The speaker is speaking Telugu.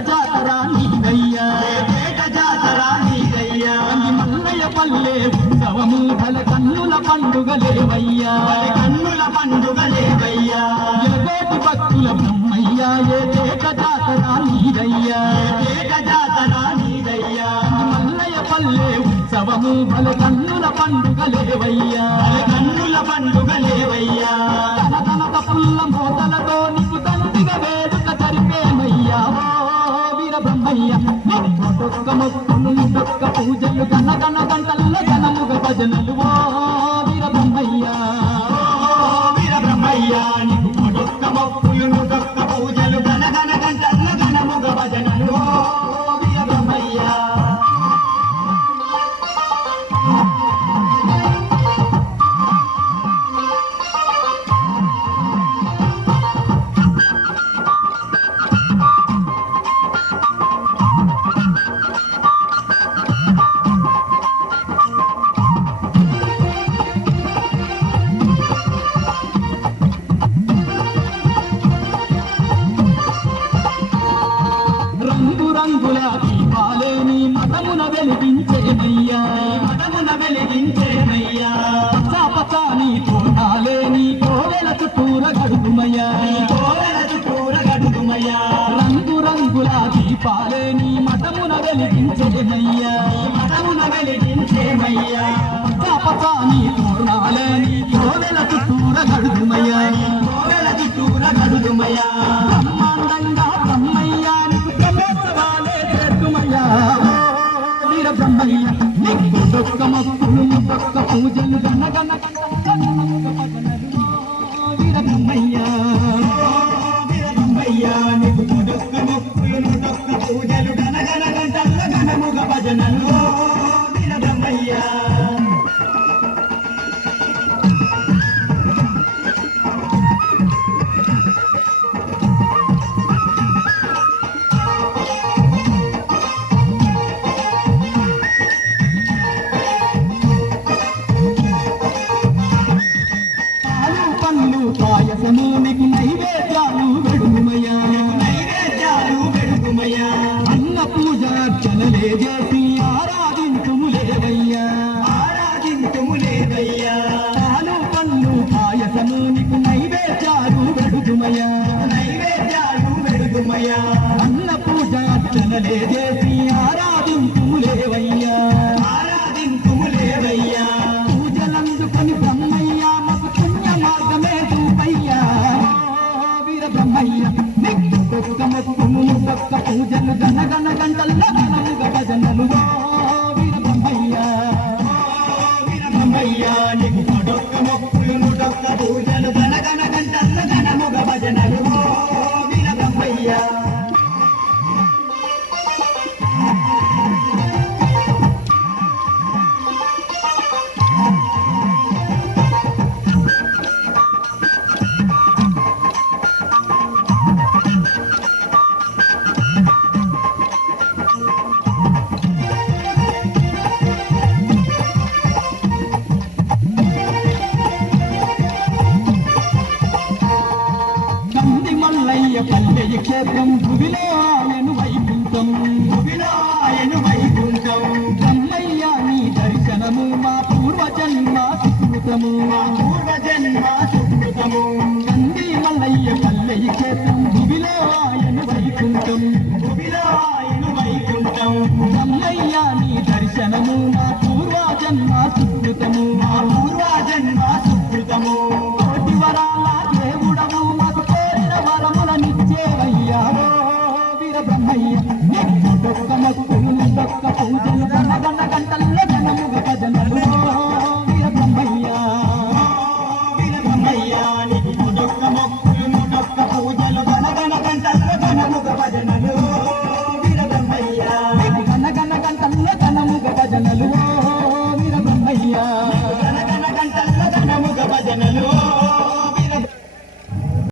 జాతర నీదయ్యా మల్లయ్య పల్లె ఉత్సవము భల కన్నుల పండుగలేవయ్యా ఎగోటి భక్తుల బ్రహ్మయ్యా ఏక జాతర నీదయ్యా మల్లయ్య పల్లె ఉత్సవము భల కన్నుల పండుగలేవయ్యా తన పుల్ల మోతలతో నీకు తండ్రిగా వేడుక జరిపేమయ్యా వీర బ్రహ్మయ్య ఒక్క మొక్కులు ఒక్క పూజలు గణ గణ గంటల్లో జనముగ భజనలు ఓ వీర బ్రహ్మయ్య నీకు ఒక్క మొక్కులు ఒక్క పూజలు గణ గణ గంటల్లో జనముగ భజనలు ఓ వీర బ్రహ్మయ్య రంగుల దీపాలే నీ మఠమున వెలిగించేనయ్యా పచాపచాని తోటాలే నీ కోవెల చుట్టూర గడుగుమయ్యా రంగుల దీపాలే నీ మఠమున వెలిగించేనయ్యా పచాపచాని తోటాలే నీ కోవెల చుట్టూర గడుగుమయ్యా బ్రహ్మాండంగా బ్రహ్మయ్యా వీర బ్రహ్మయ్య నీకు ఒక్క మొక్కులు ఒక్క పూజలు గణ గణ వీర బ్రహ్మయ్య నీకు ఒక్క మొక్కులు ఒక్క పూజలు గణ గణ గంటల గణముగ భజనలు వీర బ్రహ్మయ్య పాయసము నీకు నైవేద్యాలు వెడుగుమయ్యా అన్న పూజ అర్చనలే చేసి ఆరాధింతుములేవయ్యా పాలు పండ్లు పాయసము నీకు నైవేద్యాలు వెడుగుమయ్యా అన్న పూజ అర్చనలే చేసి ఆరాధింతుములేవయ్యా పూజలందుకొని బ్రహ్మయ్య మాకు పుణ్య మార్గమే చూపయ్యా వీర బ్రహ్మయ్య నీకు ఒక్క మొక్కులు ఒక్క పూజలు గణ గణ గంటల్లో గణముగ భజనలు వీర బ్రహ్మయ్య నీకు ఒక్క మొక్కులు ఒక్క పూజలు గణ గణ గంటల్లో గణముగ భజనలు వీర బ్రహ్మయ్య పల్లె క్షేత్రం భువిలో ఆయను వైకుంఠం బ్రహ్మయ్య నీ దర్శనము మా పూర్వజన్మ సుకృతము కంది మల్లయ్య పల్లె క్షేత్రం భువిలో ఆయను వైకుంఠం బ్రహ్మయ్య నీ దర్శనము మా పూర్వజన్మ సుకృతము కోటి వరాల దేవుడము మాకు కోరిన వరములనిచ్చేవయ్యా వీర బ్రహ్మయ్య ఒక్క మొక్కులు ఒక్క పూజలు